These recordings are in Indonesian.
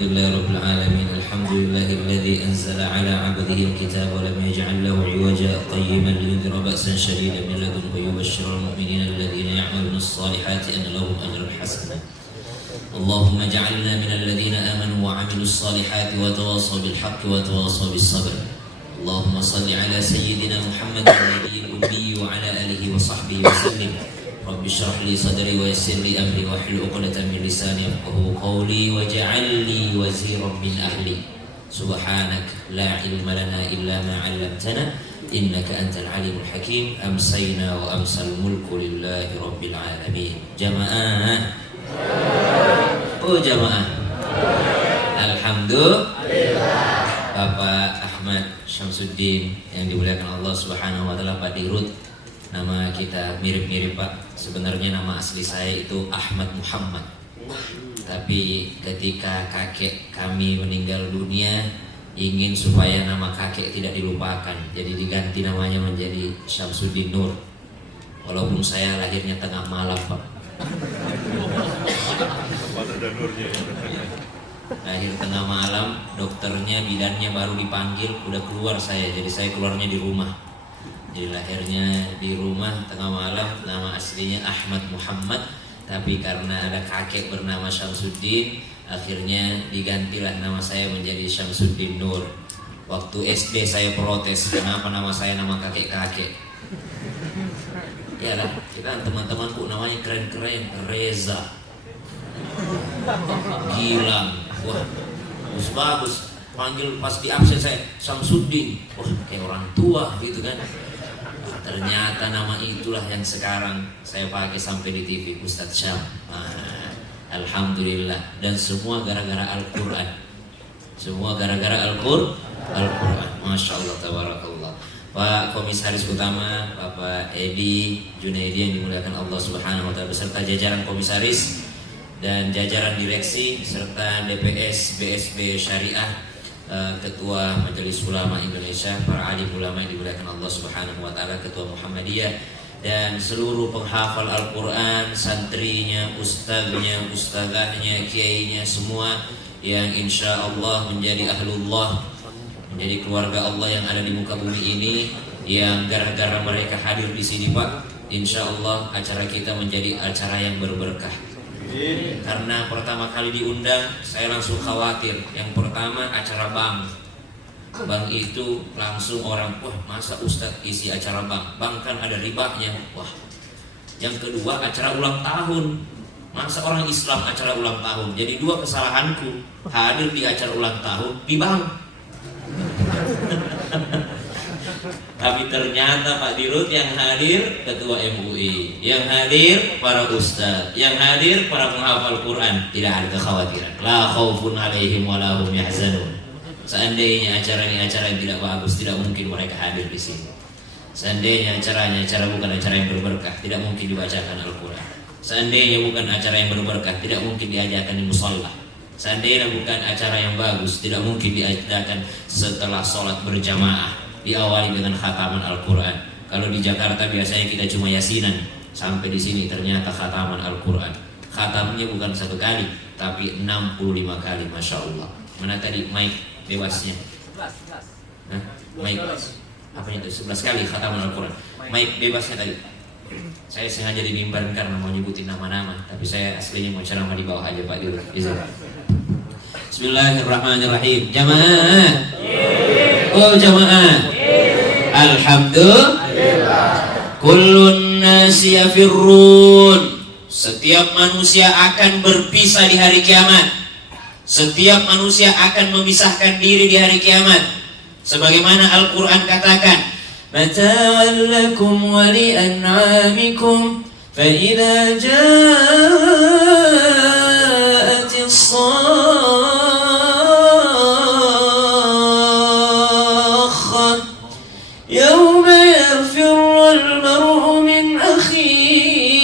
الحمد لله رب العالمين الحمد لله الذي أنزل على عبده الكتاب ولم يجعل له عوجا قيما لينذر بأسا شديدا من لدنه ويبشر المؤمنين الذين يعملون الصالحات أن لهم أجرا حسنا اللهم اجعلنا من الذين آمنوا وعملوا الصالحات وتواصوا بالحق وتواصوا بالصبر اللهم صل على سيدنا محمد النبي الأمي وعلى آله وصحبه وسلم رب اشرح لي صدري ويسر لي أمري واحلل عقدة من لساني يفقهوا قولي واجعل لي وزيرا من أهلي سبحانك لا علم لنا إلا ما علمتنا إنك أنت العليم الحكيم أمسينا وأمسى الملك لله رب العالمين جماعة jamaah Alhamdulillah Bapak Ahmad Syamsuddin yang dimuliakan Allah Subhanahu wa taala, Pak Dirut. Nama kita mirip-mirip Pak. Sebenarnya nama asli saya itu Ahmad Muhammad. Tapi ketika kakek kami meninggal dunia, ingin supaya nama kakek tidak dilupakan, jadi diganti namanya menjadi Syamsuddin Nur. Walaupun saya lahirnya tengah malam Pak. Lahir tengah malam, dokternya, bidannya baru dipanggil, udah keluar saya, jadi saya keluarnya di rumah. Jadi lahirnya di rumah tengah malam, nama aslinya Ahmad Muhammad, tapi karena ada kakek bernama Syamsuddin, akhirnya digantilah nama saya menjadi Syamsuddin Nur. Waktu SD saya protes, kenapa nama saya nama kakek-kakek? Ya lah, kita teman-temanku namanya keren-keren, Reza, Gilang, wah, bagus. Panggil pas di absen saya Syamsuddin, wah kayak orang tua gitu kan. Nah, ternyata nama itulah yang sekarang saya pakai sampai di TV, Ustadz Syam. Alhamdulillah, dan semua gara-gara Al-Quran. Semua gara-gara Al-Quran. Masya Allah, tabarakallah. Pak Komisaris Utama, Bapak Edi Junaidi yang dimuliakan Allah Subhanahu wa taala, beserta jajaran komisaris dan jajaran direksi serta DPS BSB Syariah, Ketua Majelis Ulama Indonesia, para alim ulama yang dimuliakan Allah Subhanahu wa taala, Ketua Muhammadiyah, dan seluruh penghafal Al-Quran, santrinya, ustaznya, ustazahnya, kiainya, semua yang insya Allah menjadi ahlullah, menjadi keluarga Allah yang ada di muka bumi ini, yang gara-gara mereka hadir di sini Pak, insya Allah acara kita menjadi acara yang berberkah. Karena pertama kali diundang, saya langsung khawatir. Yang pertama acara bank itu langsung orang, wah masa Ustadz isi acara bank kan ada ribanya, wah. Yang kedua acara ulang tahun, masa orang Islam acara ulang tahun. Jadi dua kesalahanku, hadir di acara ulang tahun di bank. Tapi ternyata Pak Dirut yang hadir Ketua MUI, yang hadir para ustaz, yang hadir para penghafal Quran. Tidak ada kekhawatiran. La khaufun alaihim wa la hum yahzanun. Seandainya acara ini acara yang tidak bagus, tidak mungkin mereka hadir di sini. Seandainya acaranya acara bukan acara yang berberkah, tidak mungkin dibacakan Al-Quran. Seandainya bukan acara yang berberkah, tidak mungkin diajarkan di musalla. Seandainya bukan acara yang bagus, tidak mungkin diadakan setelah sholat berjamaah, diawali dengan khataman Al-Quran. Kalau di Jakarta biasanya kita cuma yasinan, sampai di sini ternyata khataman Al-Quran. Khatamnya bukan satu kali, tapi 65 kali, Masya Allah. Mana tadi mic bebasnya? 11. Mic apanya itu? 11 kali khataman Al-Quran. Mic bebasnya tadi. Saya sengaja di mimbar karena mau nyebutin nama-nama, tapi saya aslinya mau ceramah di bawah aja Pak Dirut. Bismillahirrahmanirrahim. Jamaah. Oh jamaah. Alhamdulillah. Kullun nasi yafirrun. Setiap manusia akan berpisah di hari kiamat. Setiap manusia akan memisahkan diri di hari kiamat. Sebagaimana Al-Quran katakan, mata'an lakum wa li'an'amikum fa idza ja'atis sakhah yawma yafirrul mar'u min akhihi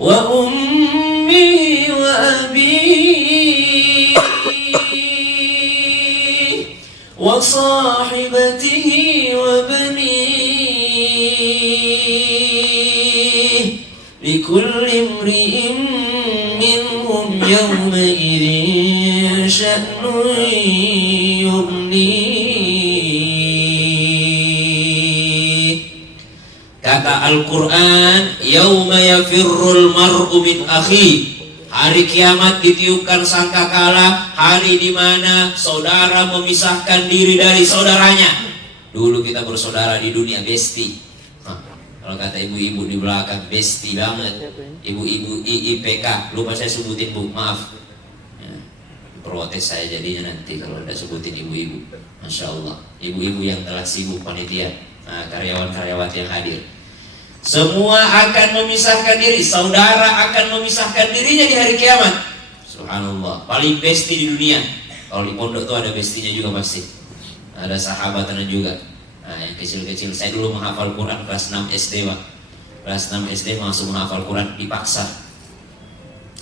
wa ummihi wa abihi wa sahibatihi wa banihi likulli imri'in minhum yawma'idhin sya'nun yughnih. Kata Al-Quran, yauma yafirrul mar'u min akhi. Hari kiamat ditiupkan sangkakala, hari di mana saudara memisahkan diri dari saudaranya. Dulu kita bersaudara di dunia, besti. Kalau kata ibu-ibu di belakang, besti banget. Ibu-ibu IIPK, lupa saya sebutin bu, maaf. Ya, protes saya jadinya nanti kalau udah sebutin ibu-ibu. Masya Allah, ibu-ibu yang telah sibuk panitia, karyawan-karyawati yang hadir. Semua akan memisahkan diri, saudara akan memisahkan dirinya di hari kiamat. Subhanallah, paling besti di dunia. Kalau di pondok tuh ada bestinya juga pasti. Ada sahabatan juga. Nah, yang kecil-kecil, saya dulu menghafal Quran kelas 6 SD, Pak. Kelas 6 SD masuk menghafal Quran dipaksa.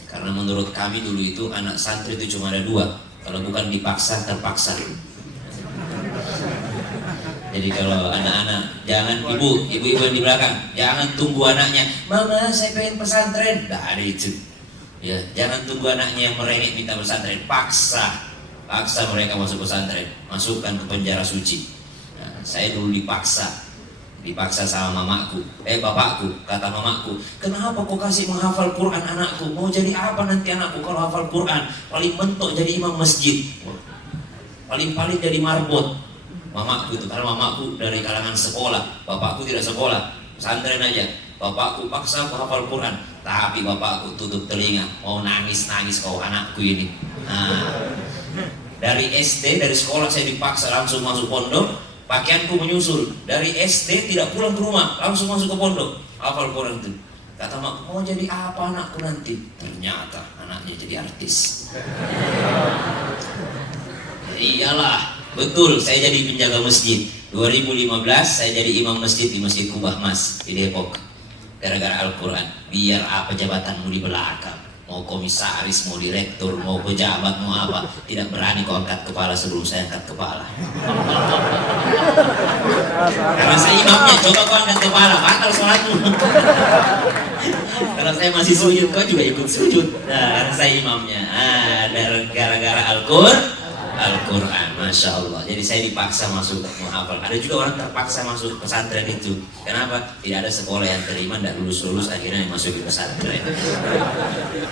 Karena menurut kami dulu itu anak santri itu cuma ada 2. Kalau bukan dipaksa, terpaksa. Jadi kalau anak-anak, jangan ibu-ibu yang di belakang, jangan tunggu anaknya, mama saya pengen pesantren, dah ada itu. Ya, jangan tunggu anaknya yang merengek minta pesantren, paksa mereka masuk pesantren, masukkan ke penjara suci. Nah, saya dulu dipaksa sama mamaku, bapakku, kata mamaku, kenapa kau kasih menghafal Quran anakku? Mau jadi apa nanti anakku kalau hafal Quran? Paling mentok jadi imam masjid, paling jadi marbot. Mamaku itu, karena mamaku dari kalangan sekolah, bapakku tidak sekolah, pesantren aja. Bapakku paksa aku hafal Quran, tapi bapakku tutup telinga, mau nangis kau anakku ini. Nah, dari SD, dari sekolah saya dipaksa langsung masuk pondok, pakaianku menyusul. Dari SD tidak pulang ke rumah, langsung masuk ke pondok, hafal Quran itu. Kata mak, mau jadi apa anakku nanti? Ternyata anaknya jadi artis. Iyalah. Betul, saya jadi penjaga masjid. 2015 saya jadi imam masjid di Masjid Kubah Mas di Depok. Gara-gara Al-Quran. Biar apa jabatanmu di belakang, mau komisaris, mau direktur, mau pejabat, mau apa, tidak berani kau angkat kepala sebelum saya angkat kepala. Karena saya imamnya, coba kau angkat kepala, batal sholatmu. Kalau saya masih sujud, kau juga ikut sujud. Nah, karena saya imamnya. Gara-gara Al-Quran, Masya Allah. Jadi saya dipaksa masuk menghafal. Ada juga orang terpaksa masuk pesantren itu. Kenapa? Tidak ada sekolah yang terima, tidak lulus-lulus, akhirnya masukin pesantren.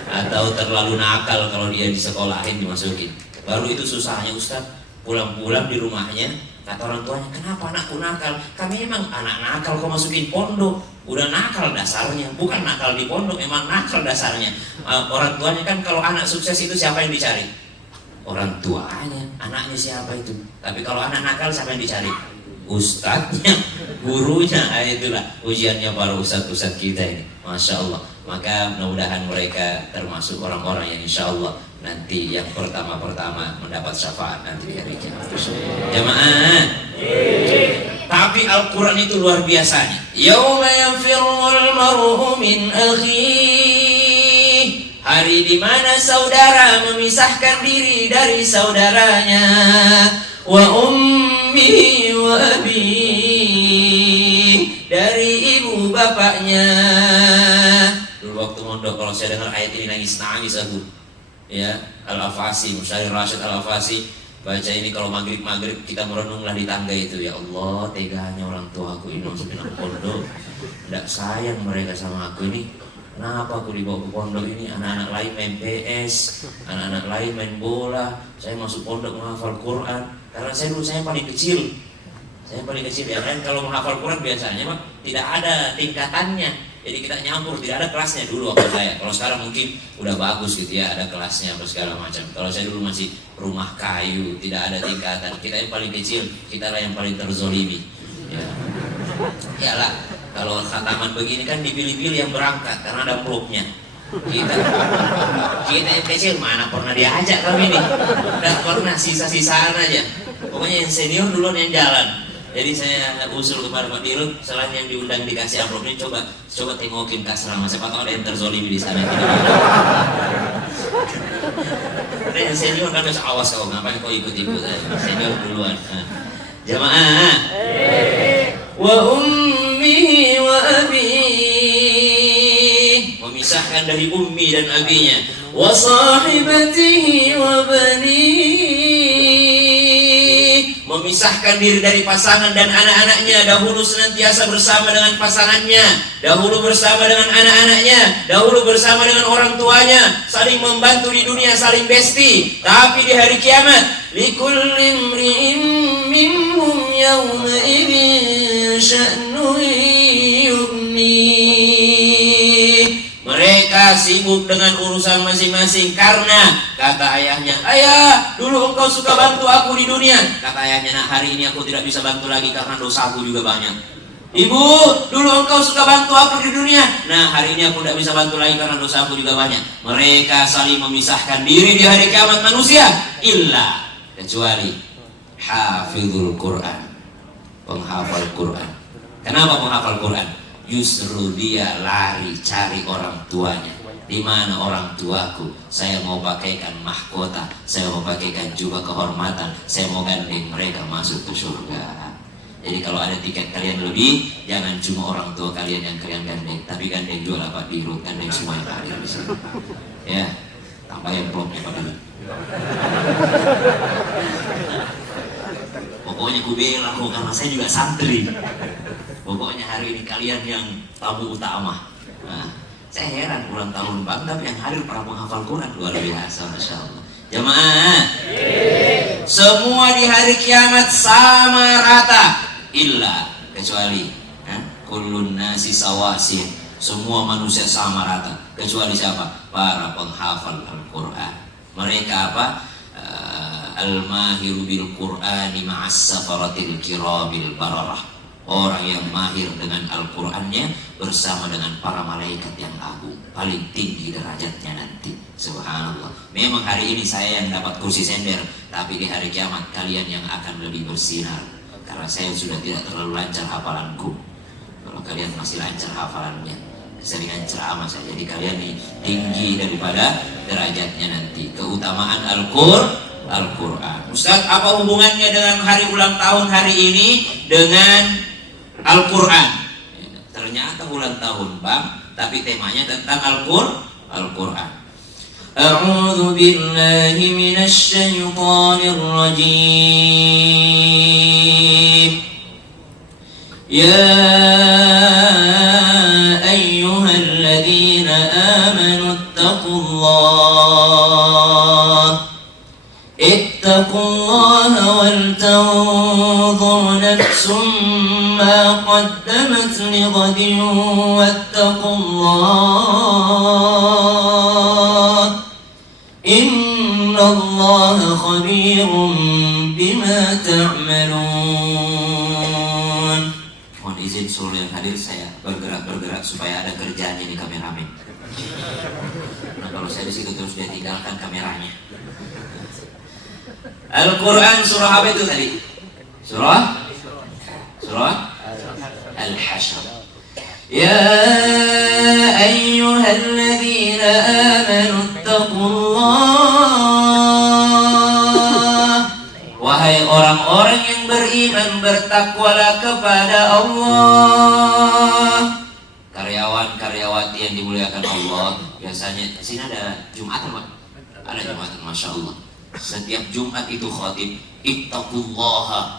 Atau terlalu nakal kalau dia disekolahin dimasukin. Baru itu susahnya Ustaz. Pulang-pulang di rumahnya, kata orang tuanya, kenapa anakku nakal? Kami emang anak nakal kau masukin pondok. Udah nakal dasarnya, bukan nakal di pondok, memang nakal dasarnya. Orang tuanya kan kalau anak sukses itu siapa yang dicari? Orang tuanya, anaknya siapa itu. Tapi kalau anak nakal siapa yang dicari? Ustadznya, gurunya. Itulah ujiannya para ustadz-ustadz kita ini, Masya Allah. Maka mudah-mudahan mereka termasuk orang-orang yang insya Allah nanti yang pertama-pertama mendapat syafaat nanti di hari kiamat. Jamaah. Tapi Al-Quran itu luar biasanya. Yauma yafirrul mar'u min akhihi. Hari di mana saudara memisahkan diri dari saudaranya, wa ummi wa abi, dari ibu bapaknya. Dulu waktu mondok kalau saya dengar ayat ini nangis aku. Ya, Al-Afasi, Musyair Rasyid Al-Afasi baca ini kalau maghrib kita merenunglah di tangga itu. Ya Allah, teganya orang tua aku ini masukin aku pondok, tidak sayang mereka sama aku ini. Kenapa aku dibawa ke pondok ini? Anak-anak lain main PS, anak-anak lain main bola. Saya masuk pondok menghafal Quran. Karena saya paling kecil. Yang lain kalau menghafal Quran biasanya tidak ada tingkatannya. Jadi kita nyampur, tidak ada kelasnya dulu waktu saya. Kalau sekarang mungkin udah bagus gitu ya, ada kelasnya apa segala macam. Kalau saya dulu masih rumah kayu, tidak ada tingkatan. Kita yang paling kecil, kita lah yang paling terzolimi. Ya. Yalah, kalau khataman begini kan dipilih-pilih yang berangkat karena ada amplopnya. Kita yang kecil mana pernah diajak kami nih, udah pernah sisa-sisaan aja. Pokoknya yang senior duluan yang jalan. Jadi saya usul kepada Pak Dirut, selain yang diundang dikasih amplop ini, coba tengokin ke asrama. Siapa tahu ada yang terzolimi di sana. Ada yang senior kan harus awas kau, ngapain kau ikut-ikut? Senior duluan. Jamaah. Wa ummihi wa abi, memisahkan memisahkan dari ummi dan abinya. Wa sahibatihi wa bani, memisahkan diri dari pasangan dan anak-anaknya. Dahulu senantiasa bersama dengan pasangannya, dahulu bersama dengan anak-anaknya, dahulu bersama dengan orang tuanya, saling membantu di dunia, saling besti. Tapi di hari kiamat, likulli imri'in minhum yawma idzin sya'nun yughni. Mereka sibuk dengan urusan masing-masing karena kata ayahnya, ayah, dulu engkau suka bantu aku di dunia. Kata ayahnya, nah hari ini aku tidak bisa bantu lagi karena dosaku juga banyak. Ibu, dulu engkau suka bantu aku di dunia. Nah hari ini aku tidak bisa bantu lagi karena dosaku juga banyak. Mereka saling memisahkan diri di hari kiamat manusia. Illa, kecuali hafizul Quran, penghafal Quran. Kenapa penghafal Quran? Justru dia lari cari orang tuanya. Di mana orang tuaku? Saya mau pakaikan mahkota, saya mau pakaikan jubah kehormatan, saya mau gandeng mereka masuk ke surga. Jadi kalau ada tiket kalian lebih, jangan cuma orang tua kalian yang kalian gandeng, tapi gandeng juga lah Pak Dirut, gandeng semua yang hadir di sini. Ya, tambah yang bloknya Pak Dirut. Pokoknya ku bela kok karena saya juga santri. Pokoknya hari ini kalian yang tamu utama. Nah, saya heran ulang tahun Bang, tapi yang hadir pernah menghafal Quran, luar biasa, Masya Allah. Jamaah, semua di hari kiamat sama rata, illa, kecuali kullun nasi sawasin, semua manusia sama rata, kecuali siapa? Para penghafal Al-Quran. Mereka apa? Al-mahiru bil Qur'ani ma'as safaratil kiramil bararah. Orang yang mahir dengan Al-Qur'annya bersama dengan para malaikat yang agung, paling tinggi derajatnya nanti. Subhanallah. Memang hari ini saya yang dapat kursi sender, tapi di hari kiamat kalian yang akan lebih bersinar, karena saya sudah tidak terlalu lancar hafalanku. Kalau kalian masih lancar hafalannya, keseringan ceramah saja, jadi kalian ini tinggi daripada derajatnya nanti. Keutamaan Al-Quran. Ustaz, apa hubungannya dengan hari ulang tahun hari ini dengan Al-Quran? Ternyata ulang tahun Bang, tapi temanya tentang Al-Quran. A'udzu billahi minasy syaithanir rajim. Ya ayyuhalladzina amanu ittaqullaha wal tanzur nafsum ma qaddamat lighadin wattaqullah innallaha khabirun bima ta'malun. Mohon izin seluruh yang hadir, saya bergerak supaya ada kerjaan ini kameramen. Nah, kalau saya di situ terus dia tinggalkan kameranya. Al-Quran surah apa itu tadi? Surah Al-Hasyr. Ya ayyuhalladzina amanu ittaqullah. Wahai orang-orang yang beriman, bertakwalah kepada Allah. Karyawan-karyawati yang dimuliakan Allah. Biasanya di sini ada Jumatan, Pak. Ada Jumatan, Masya Allah. Setiap Jumat itu khatib, ittaqullah,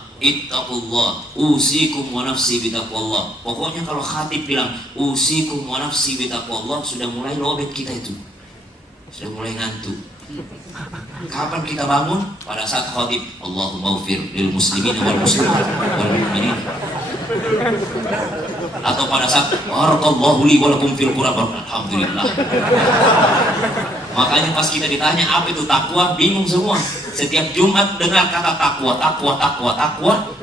usikum wa nafsi bitaqwallah. Pokoknya kalau khatib bilang usikum wa nafsi bitaqwallah, sudah mulai lobet kita itu, sudah mulai ngantuk. Kapan kita bangun? Pada saat khatib, Allahumma ufir lil muslimin wal muslimat wal mu'minin. Atau pada saat barakallahu li wa lakum fil Qur'an, alhamdulillah. Makanya pas kita ditanya apa itu takwa, bingung semua. Setiap Jumat dengar kata takwa,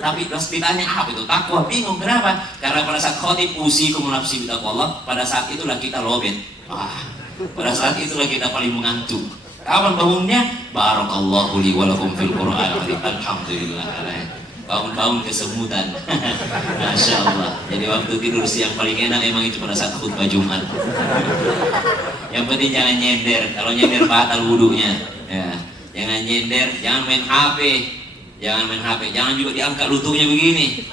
tapi pas ditanya apa itu takwa, bingung. Kenapa? Karena pada saat khatib usikum nafsi bitaqwallah, pada saat itulah kita lobet. Pada saat itulah kita paling mengantuk. Kapan bangunnya? Barakallahu li wa lakum fil Qur'an, alhamdulillah. Bangun-bangun kesemutan. Masya Allah. Jadi waktu tidur siang paling enak emang itu pada saat khutbah Jumat. Yang penting jangan nyender. Kalau nyender batal wudunya. Ya. Jangan nyender, jangan main HP. Jangan juga diangkat lututnya begini.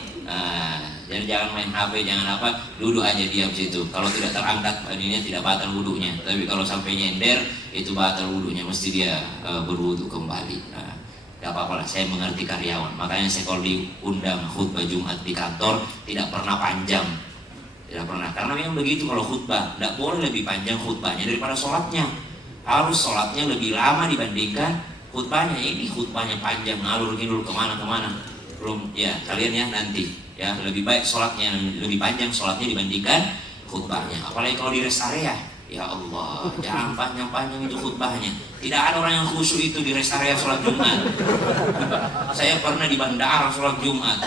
Jadi jangan main HP, jangan apa, duduk aja diam situ. Kalau tidak terangkat ininya tidak batal wudhunya. Tapi kalau sampai nyender itu batal wudhunya, mesti dia berwudhu kembali. Nah, gak apa-apa lah, saya mengerti karyawan. Makanya saya kalau diundang khutbah Jumat di kantor tidak pernah panjang, tidak pernah. Karena memang begitu kalau khutbah, tidak boleh lebih panjang khutbahnya daripada sholatnya. Harus sholatnya lebih lama dibandingkan khutbahnya. Ini khutbahnya panjang, ngalur ngidul kemana-kemana. Belum ya, kalian ya nanti ya lebih baik sholatnya lebih panjang sholatnya dibandingkan khutbahnya. Apalagi kalau di rest area, ya Allah, jangan panjang-panjang itu khutbahnya. Tidak ada orang yang khusyuk itu di rest area sholat Jumat. Saya pernah di bandara sholat Jumat,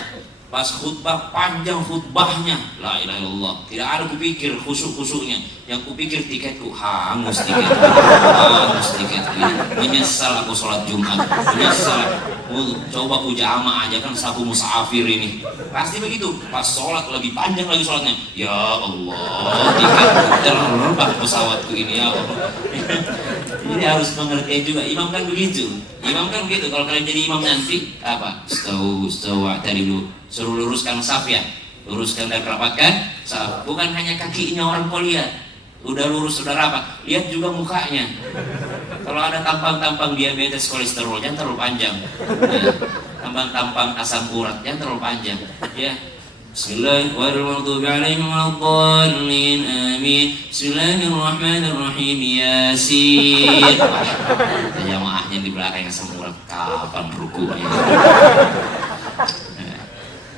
pas khutbah panjang khutbahnya, la ilaha illallah. Tidak ada kupikir khusyuk-khusyuknya. Yang kupikir tiketku hangus tiketku. Menyesal aku sholat Jumat, menyesal. Coba ku jamaah aja kan saku musafir ini. Pasti begitu. Pas sholat lebih panjang lagi sholatnya. Ya Allah, tiketku terbang pesawatku ini ya Allah. Jadi harus mengerti juga. Imam kan begitu. Kalau kalian jadi imam nanti apa? Stawu tadi dulu. Suruh luruskan saf ya, luruskan dan rapatkan saf. Bukan hanya kakinya orang kau lihat, udah lurus sudah rapat, lihat juga mukanya. Kalau ada tampang-tampang diabetes, kolesterol jangan terlalu panjang. Nah, tampang-tampang asam urat jangan terlalu panjang. Ya. Bismillahirrahmanirrahim. Amin. Bismillahirrahmanirrahim. Yasin. Jamaahnya di belakang asam urat, kapan rukunya?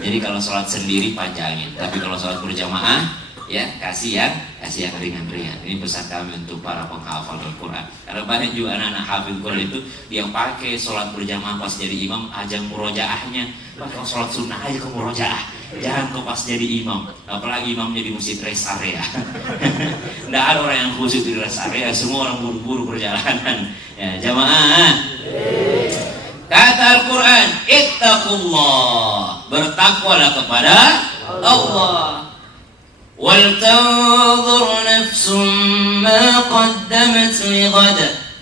Jadi kalau sholat sendiri panjangin, tapi kalau sholat berjamaah ya kasih yang ringan-ringan. Ini pesan kami untuk para penghafal Al-Quran. Karena banyak juga anak-anak hafil Quran itu yang pakai sholat berjamaah pas jadi imam ajang murojaahnya. Kalau sholat sunnah aja ke murojaah, jangan kau pas jadi imam. Apalagi imamnya di masjid rest area. Tidak ada orang yang khusus di rest area, semua orang buru-buru perjalanan. Ya, jamaah. Kata Al-Quran, ittaqullah, bertakwalah kepada Allah. Wal tanzur nafsum ma qaddamat lighad,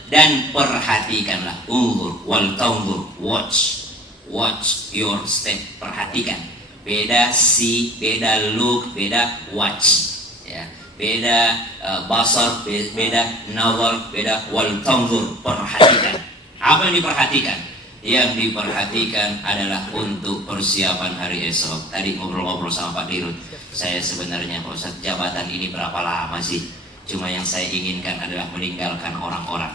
dan perhatikanlah. Wal tanzur, watch your step, perhatikan. Beda see, beda look, beda watch. Ya, beda basar, beda nazar, beda wal tanzur, perhatikan. Apa yang diperhatikan? Yang diperhatikan adalah untuk persiapan hari esok. Tadi ngobrol-ngobrol sama Pak Dirut, saya sebenarnya Pak Ustadz, jabatan ini berapa lama sih? Cuma yang saya inginkan adalah meninggalkan orang-orang,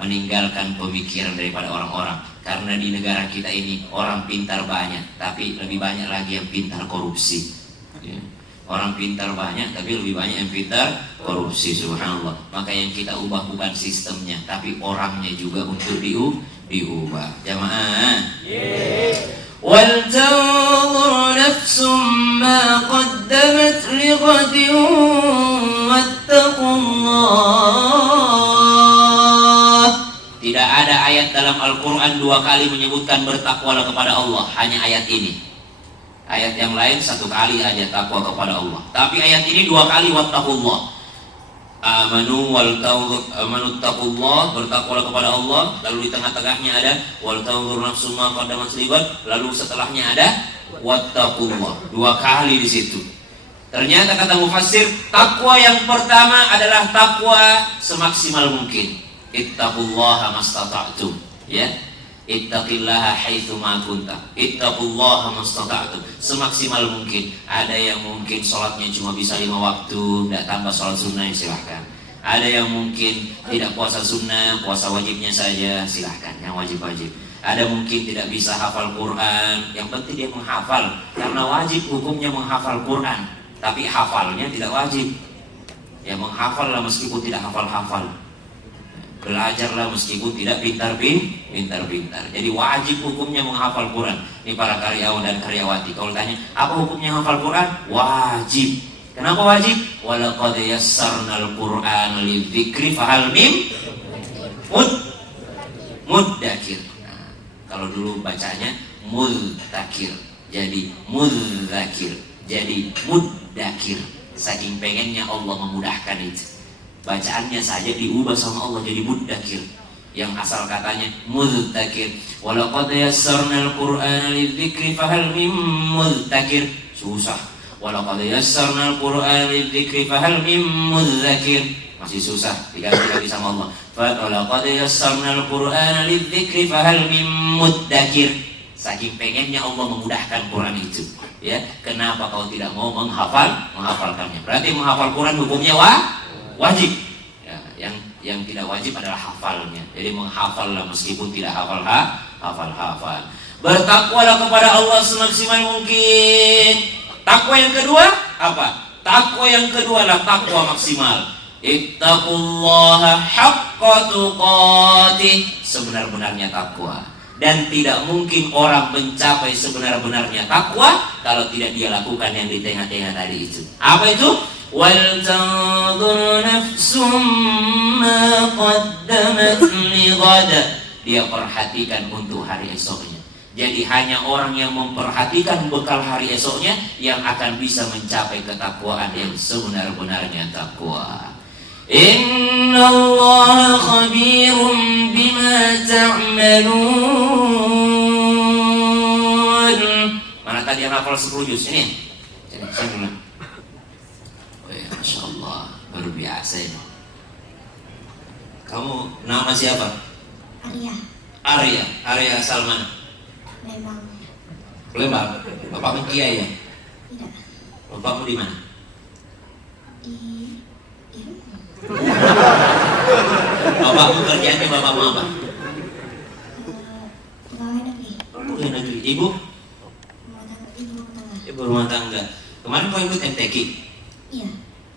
meninggalkan pemikiran daripada orang-orang. Karena di negara kita ini orang pintar banyak, tapi lebih banyak lagi yang pintar korupsi. Orang pintar banyak, tapi lebih banyak yang pintar korupsi. Subhanallah. Maka yang kita ubah bukan sistemnya, tapi orangnya juga untuk diubah. Jamaah. Wal tanzur nafsum ma qaddamat lighadin wattaqullah. Tidak ada ayat dalam Al-Quran 2 kali menyebutkan bertakwalah kepada Allah, hanya ayat ini. Ayat yang lain 1 kali aja takwa kepada Allah, tapi ayat ini 2 kali wattaqullah. Amanu taqullah, bertakwalah kepada Allah. Lalu di tengah-tengahnya ada wal tanzur nafsum ma qaddamat lighad. Lalu setelahnya ada wattaqullah, 2 kali di situ. Ternyata kata mufassir, takwa yang pertama adalah takwa semaksimal mungkin. Ittaqullaha mastata'tum, ya. Ittaqillaha haitsu ma kunta. Ittaqullaha mastata'tum, semaksimal mungkin. Ada yang mungkin sholatnya cuma bisa 5 waktu, tidak tambah sholat sunnah, silahkan. Ada yang mungkin tidak puasa sunnah, puasa wajibnya saja, silahkan, yang wajib-wajib. Ada mungkin tidak bisa hafal Quran, yang penting dia menghafal. Karena wajib hukumnya menghafal Quran, tapi hafalnya tidak wajib. Ya menghafal lah meskipun tidak hafal-hafal. Belajarlah meskipun tidak pintar-pintar. Jadi wajib hukumnya menghafal Quran. Ini para karyawan dan karyawati, kalau tanya apa hukumnya hafal Quran? Wajib. Kenapa wajib? Walaqad yassarnal Qur'ana lidzikri fahal mim muddakir. Nah, kalau dulu bacanya mudzakir, jadi mudzakir, jadi muddakir. Saking pengennya Allah memudahkan itu. Bacaannya saja diubah sama Allah jadi muddakir, yang asal katanya mudzakir. Walaqad yassarnal Qur'ana lidzikri fahal mim mudzakir. susah. Walaqad yassarnal Qur'ana lidzikri fahal mim mudzakir, masih susah, diganti lagi sama Allah. Walaqad yassarnal Qur'ana lidzikri fahal mim mudzakir. Saking pengennya Allah memudahkan Quran itu, ya. Kenapa kau tidak mau menghafalkannya? Berarti menghafal Quran hukumnya wajib. Ya, yang tidak wajib adalah hafalnya. Jadi menghafallah meskipun tidak hafal. Bertakwalah kepada Allah semaksimal mungkin. Takwa yang kedua apa? Takwa yang kedua adalah takwa maksimal. Ittaqullaha haqqa tuqatih, sebenar-benarnya takwa. Dan tidak mungkin orang mencapai sebenar-benarnya takwa kalau tidak dia lakukan yang di tengah-tengah tadi itu. Apa itu? Wal tanzur nafsum ma qaddamat lighad. Dia perhatikan untuk hari esoknya. Jadi hanya orang yang memperhatikan bekal hari esoknya yang akan bisa mencapai ketakwaan yang sebenar-benarnya takwa. Innallaha khabirum bima ta'malun. Mana tadi yang hafal 10 juz ini? Sini. Oh ya, Masya Allah, luar biasa ini. Kamu nama siapa? Arya asal mana? Lembang. Bapakmu kiai ya? Tidak. Bapakmu di mana? Di Bapakmu kerjaannya bapakmu apa? pegawai negeri. Pegawai negeri. Ibu? Ibu rumah tangga. Kemarin kau ikut MTQ? Iya.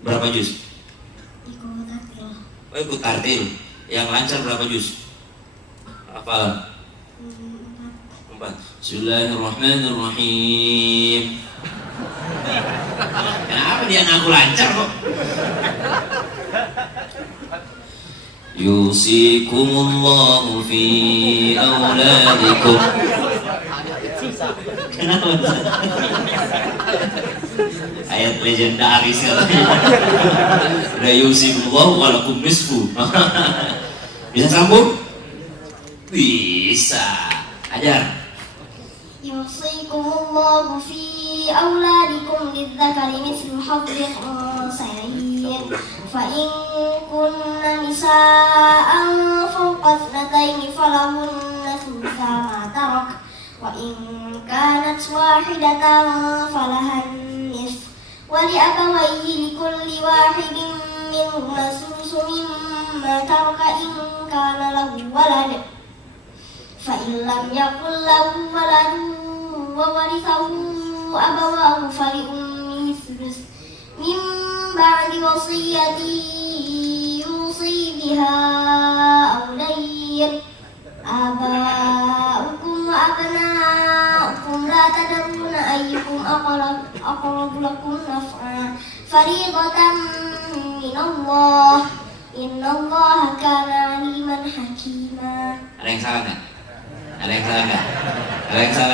Berapa juz? Ikut tartil. Oh, ikut tartil. Yang lancar berapa juz? Hafal? 4. Bismillahirrahmanirrahim. Kenapa dia ngaku lancar kok? Yusikumullahu fi auladikum. Kenapa? Ayat legendaris katanya. La yusikumullahu walakum nisfu. Bisa sambung? Bisa. Ajar. Yusikumullahu fi auladikum lidzakari mithlu hadzil unsayyin. Fa in kunna nisaan fawqa ithnatayn falahunna thulutha ma tarak. Wa in kanat wahidatan falahan nisfu. Wa li abawayhi likulli wahidin minhuma thuluthu mimma taraka in kana lahu walad. Fa in lam yakul lahu waladun wa warithahu abawahu fali ummihi thuluth min ba'di wasiyyati yusi biha aw dayn. Aba'ukum wa abna'ukum la tadruna ayyukum aqrabu lakum naf'a fariidatan min Allah. Innallaha kana aliman hakima. Ada yang salah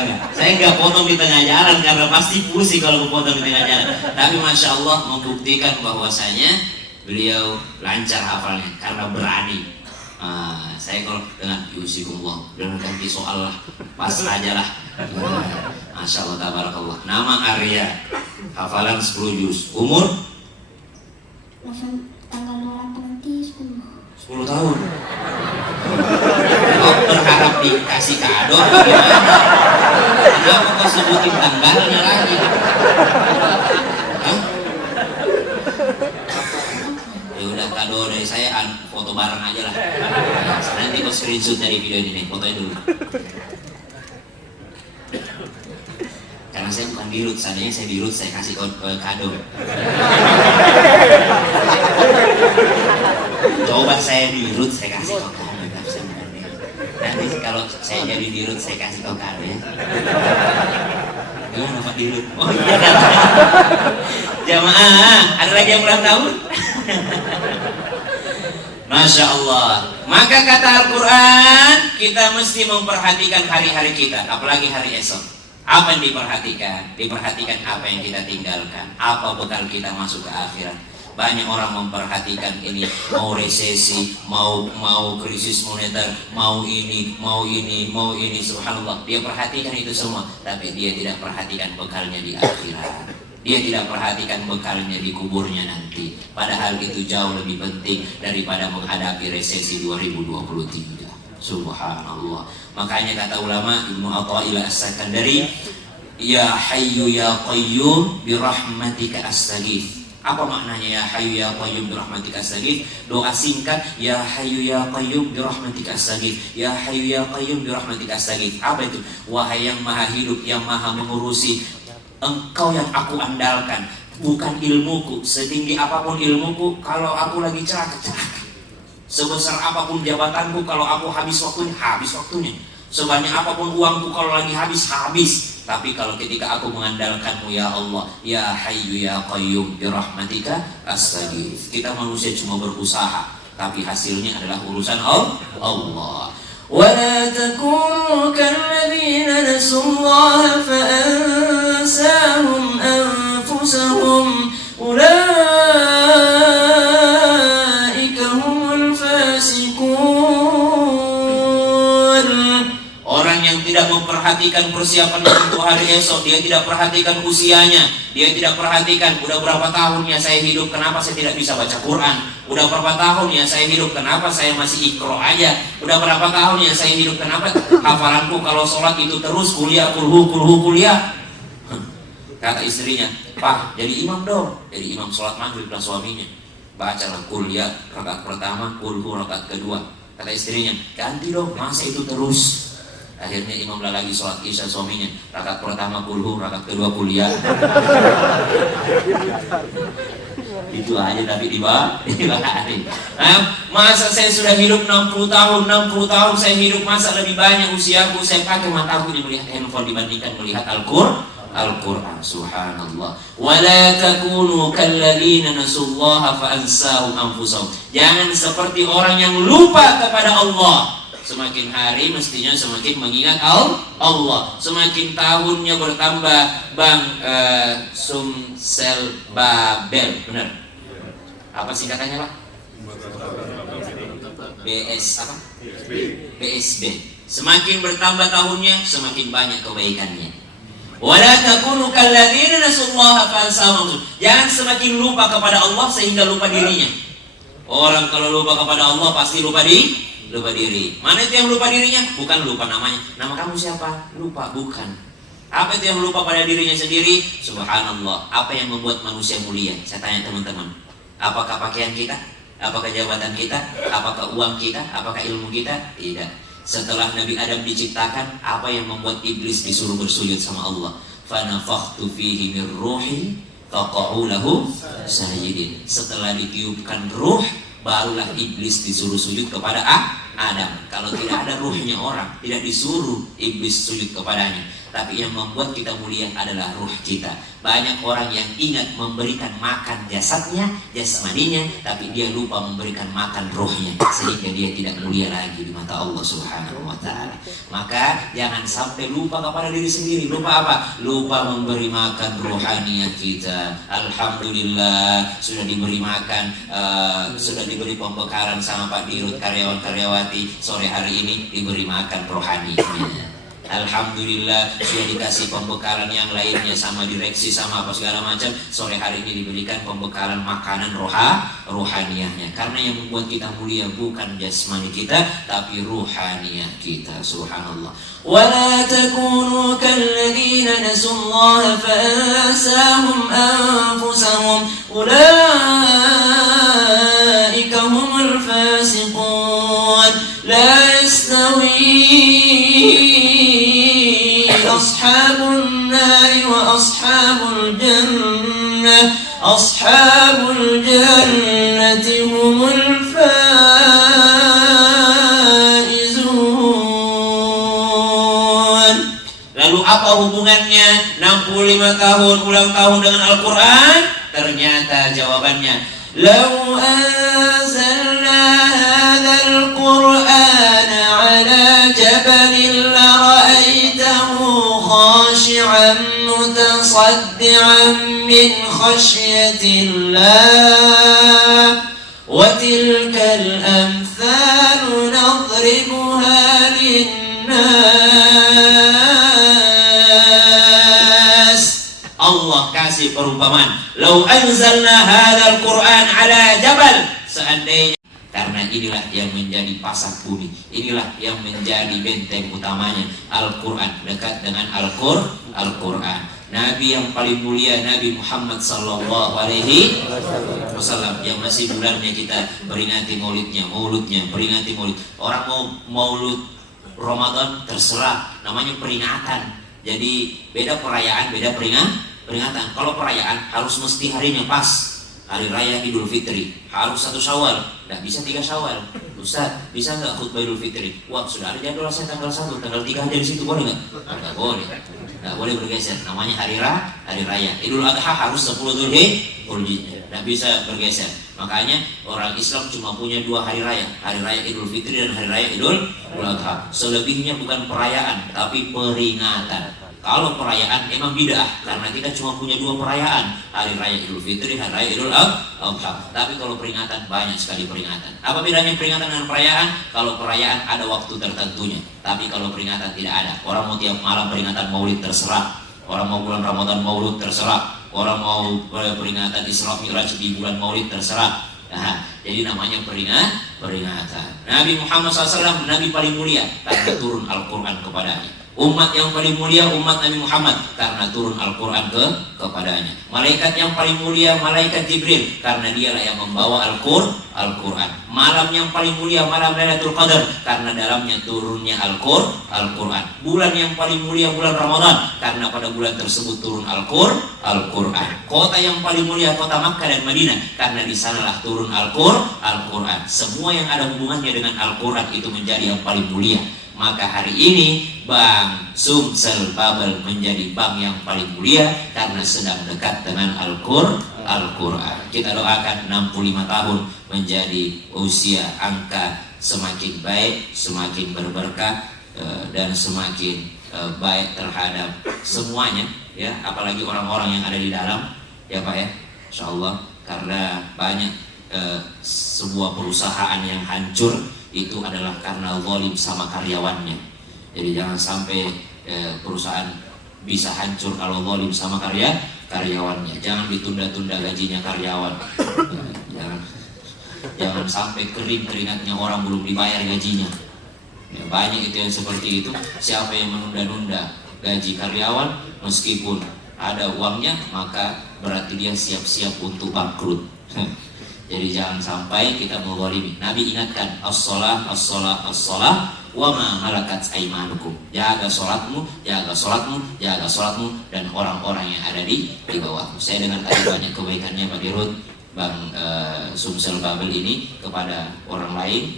nggak? Saya nggak potong di tengah jalan karena pasti pusing kalau potong di tengah jalan. Tapi Masya Allah membuktikan bahwasanya beliau lancar hafalnya karena berani. Saya kalau dengan yusikumullah dan ganti soal lah, pas aja lah. Masya Allah, tabarakallah. Nama Arya, hafalan 10 juz. Umur? Tanggal 8 nanti 10 tahun. Kau berharap dikasih kado atau gimana? Kenapa kau sebutin tanggalnya lagi? Hah? Ya udah, kado dari saya foto bareng aja lah. Nanti kau screenshot dari video ini, fotoin dulu. Karena saya bukan dirut, seandainya saya dirut saya kasih kado. Coba saya dirut saya kasih kado. Nanti kalau saya jadi dirut saya kasih kado ya. Gimana Pak dirut? Oh iya kan. Jamaah, ada lagi yang ulang tahun? Masya Allah. Maka kata Al-Quran, kita mesti memperhatikan hari-hari kita, apalagi hari esok. Apa yang diperhatikan? Diperhatikan apa yang kita tinggalkan, apa bekal kita masuk ke akhirat. Banyak orang memperhatikan ini, mau resesi, mau krisis moneter, mau ini, subhanallah. Dia perhatikan itu semua, tapi dia tidak perhatikan bekalnya di akhirat. Dia tidak perhatikan bekalnya di kuburnya nanti. Padahal itu jauh lebih penting daripada menghadapi resesi 2023. Subhanallah. Makanya kata ulama Ibnu Athaillah As-Sakandari, ya hayyu ya qayyum birahmatika astaghits. Apa maknanya ya hayyu ya qayyum birahmatika astaghits? Doa singkat, ya hayyu ya qayyum birahmatika astaghits. Ya hayyu ya qayyum birahmatika astaghits. Apa itu? Wahai yang maha hidup, yang maha mengurusi, Engkau yang aku andalkan, bukan ilmuku. Setinggi apapun ilmuku, kalau aku lagi celaka. Sebesar apapun jabatanku, kalau aku habis waktunya. Sebanyak apapun uangku, kalau lagi habis. Tapi kalau ketika aku mengandalkanmu ya Allah, ya hayyu ya qayyum birahmatika astaghits. Kita manusia cuma berusaha, tapi hasilnya adalah urusan Allah. ولا تكونوا كالذين نسوا الله فأنساهم أنفسهم أولئك هم الفاسقون. Orang yang tidak memperhatikan persiapannya untuk hari esok, dia tidak perhatikan usianya, dia tidak perhatikan udah berapa tahunnya saya hidup, kenapa saya tidak bisa baca Quran, udah berapa tahun ya saya hidup, kenapa saya masih ikro aja, udah berapa tahun ya saya hidup, kenapa hafalanku kalau sholat itu terus kuliah kuliah. Kata istrinya, Pak jadi imam dong, jadi imam sholat maghrib dan suaminya, bacalah kuliah rakaat pertama, kulhu rakaat kedua. Kata istrinya, ganti dong, masa itu terus. Akhirnya imam lagi sholat isya suaminya, rakaat pertama kulhu, rakaat kedua kuliah. Itu aja tapi dibalik. Masa saya sudah hidup 60 tahun saya hidup, masa lebih banyak usiaku saya pakai mataku ini melihat handphone dibandingkan melihat Al-Quran. Subhanallah. Wala takunu kalladzina nasullaha fa ansahum anfusahum. Jangan seperti orang yang lupa kepada Allah. Semakin hari mestinya semakin mengingat Allah. Semakin tahunnya bertambah, Bang Sumsel Babel, benar? Apa singkatannya Pak? BSB. Semakin bertambah tahunnya, semakin banyak kebaikannya. Wala takunu kalladzina nasullaha fansahum. Jangan semakin lupa kepada Allah sehingga lupa dirinya. Orang kalau lupa kepada Allah pasti lupa diri. Mana itu yang lupa dirinya? Bukan lupa namanya. Nama kamu siapa? Lupa, bukan. Apa itu yang lupa pada dirinya sendiri? Subhanallah. Apa yang membuat manusia mulia? Saya tanya teman-teman. Apakah pakaian kita? Apakah jabatan kita? Apakah uang kita? Apakah ilmu kita? Tidak. Setelah Nabi Adam diciptakan, apa yang membuat iblis disuruh bersujud sama Allah? Fanafakhtu fihi min ruhi faqa'u lahu sajidin. Setelah ditiupkan ruh, barulah iblis disuruh sujud kepada Adam. Kalau tidak ada ruhnya orang, tidak disuruh iblis sujud kepadanya. Tapi yang membuat kita mulia adalah ruh kita. Banyak orang yang ingat memberikan makan jasadnya, jasmaninya, tapi dia lupa memberikan makan ruhnya, sehingga dia tidak mulia lagi di mata Allah Subhanahu wa ta'ala. Maka jangan sampai lupa kepada diri sendiri. Lupa apa? Lupa memberi makan rohaniat kita. Alhamdulillah sudah diberi makan, sudah diberi pembekalan sama Pak Dirut, karyawan-karyawati. Sore hari ini diberi makan rohaninya. Alhamdulillah sudah dikasih pembekalan yang lainnya sama direksi sama apa segala macam. Sore hari ini diberikan pembekalan makanan rohaniahnya. Karena yang membuat kita mulia bukan jasmani kita, tapi ruhaniyah kita. Subhanallah. Wala takunu kalladzina nasullaha fa'ansahum anfusahum ulaika humul fasiqun. La yastawi أصحاب النار وأصحاب الجنة أصحاب الجنة هم الفائزون. Lalu apa hubungannya 65 tahun ulang tahun dengan Al-Quran? Ternyata jawabannya, Lau anzalna hadzal Qur'ana ala jabalin la ra'aitahu خاشعا متصدعا من خشية الله وتلك الأمثال نضربها للناس. Allah kasih perumpamaan, lau anzalna hadzal Qur'an ala jabal, seandainya, karena inilah yang menjadi pasak bumi, inilah yang menjadi benteng utamanya Al-Quran, dekat dengan Al-Quran. Nabi yang paling mulia, Nabi Muhammad sallallahu alaihi wasallam, yang masih bulannya kita peringati mauludnya, peringati maulud. Orang mau maulud Ramadan terserah, namanya peringatan. Jadi beda perayaan, beda peringatan. Kalau perayaan harus mesti harinya pas. Hari Raya Idul Fitri harus 1 Syawal, nggak bisa 3 Syawal. Ustaz, bisa nggak khutbah Idul Fitri? Wah, sudah ada jadwal saya tanggal 1, tanggal 3 aja di situ, boleh nggak? Nggak boleh, nggak boleh bergeser. Namanya hari Raya. Idul Adha harus 10 Dzulhijjah, nggak bisa bergeser. Makanya orang Islam cuma punya 2 hari raya Idul Fitri dan hari raya Idul Adha. Selebihnya bukan perayaan, tapi peringatan. Kalau perayaan emang bid'ah, karena kita cuma punya 2 perayaan, hari raya Idul Fitri, hari raya Idul Adha. Tapi kalau peringatan, banyak sekali peringatan. Apa bedanya peringatan dengan perayaan? Kalau perayaan ada waktu tertentunya, tapi kalau peringatan tidak ada. Orang mau tiap malam peringatan Maulid terserah, orang mau bulan Ramadan Maulid terserah, orang mau peringatan Isra Mi'raj di bulan Maulid terserah. Nah, jadi namanya peringatan. Nabi Muhammad SAW, Nabi paling mulia, karena turun Al-Quran kepadanya. Umat yang paling mulia, umat Nabi Muhammad, karena turun Al-Quran kepadanya. Malaikat yang paling mulia, malaikat Jibril, karena dialah yang membawa Al-Quran. Malam yang paling mulia, malam Lailatul Qadar, karena dalamnya turunnya Al-Quran. Bulan yang paling mulia, bulan Ramadan, karena pada bulan tersebut turun Al-Quran. Kota yang paling mulia, kota Makkah dan Madinah, karena di sanalah turun Al-Quran. Semua yang ada hubungannya dengan Al-Quran itu menjadi yang paling mulia. Maka hari ini Bank Sumsel Babel menjadi bank yang paling mulia karena sedang dekat dengan Al-Quran. Kita doakan 65 tahun menjadi usia angka semakin baik, semakin berberkah, dan semakin baik terhadap semuanya, ya, apalagi orang-orang yang ada di dalam, ya Pak ya, insyaallah. Karena banyak sebuah perusahaan yang hancur itu adalah karena zalim sama karyawannya. Jadi jangan sampai perusahaan bisa hancur kalau zalim sama karyawannya. Jangan ditunda-tunda gajinya karyawan. Jangan sampai kering keringatnya orang belum dibayar gajinya. Ya, banyak itu yang seperti itu. Siapa yang menunda-nunda gaji karyawan meskipun ada uangnya, maka berarti dia siap-siap untuk bangkrut. Jadi jangan sampai kita menzalimi. Nabi ingatkan, as-shalah, as-shalah, as-shalah, wa ma malakat aimanukum. Jaga sholatmu, jaga sholatmu, jaga sholatmu, dan orang-orang yang ada di bawahmu. Saya dengar tadi banyak kebaikannya Pak Dirut, Bang Sumsel Babel ini kepada orang lain.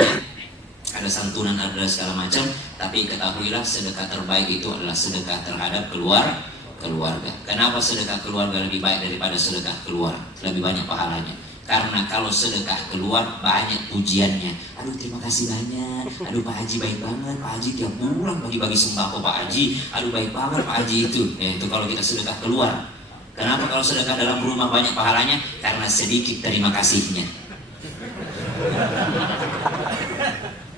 Ada santunan, ada segala macam. Tapi ketahuilah sedekah terbaik itu adalah sedekah terhadap keluarga. Kenapa sedekah keluarga lebih baik daripada sedekah keluar? Lebih banyak pahalanya. Karena kalau sedekah keluar banyak pujiannya. Aduh terima kasih banyak. Aduh Pak Haji baik banget. Pak Haji tiap bulan bagi-bagi sembako Pak Haji. Aduh baik banget Pak Haji itu. Itu kalau kita sedekah keluar. Kenapa kalau sedekah dalam rumah banyak pahalanya? Karena sedikit terima kasihnya.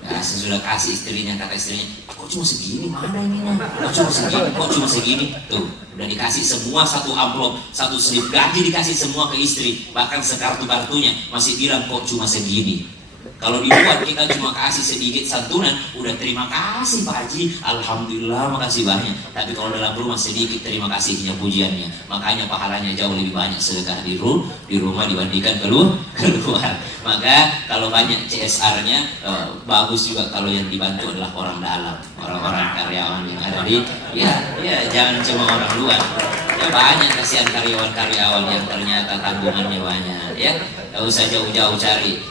Ya, sesudah kasih istrinya, kata istrinya, kok cuma segini, mana ininya? Kok cuma segini? Tuh, udah dikasih semua satu amplop, satu slip gaji dikasih semua ke istri, bahkan sekartu-kartunya masih bilang kok cuma segini. Kalau dibuat kita cuma kasih sedikit santunan, udah terima kasih Pak Haji, alhamdulillah makasih banyak. Tapi kalau dalam rumah sedikit terima kasihnya, pujiannya, makanya pahalanya jauh lebih banyak sedekah di rumah dibandingkan keluar. Maka kalau banyak CSR-nya bagus juga kalau yang dibantu adalah orang dalam, orang-orang karyawan yang ada di ya jangan cuma orang luar. Ya banyak kasihan karyawan-karyawan yang ternyata tanggungannya banyak, ya. Gak usah jauh-jauh cari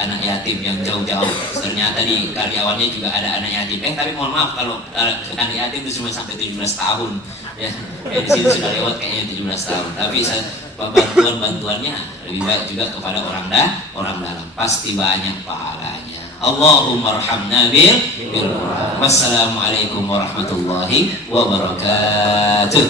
anak yatim yang jauh-jauh. Ternyata di karyawannya juga ada anak yatim. Tapi mohon maaf kalau anak yatim itu cuma sampai 17 tahun. Ya, di sini sudah lewat kayaknya 17 tahun. Tapi bantuannya lebih baik juga kepada orang dalam. Pasti banyak pahalanya. Allahumma arhamna bil Qur'an. Wassalamualaikum warahmatullahi wabarakatuh.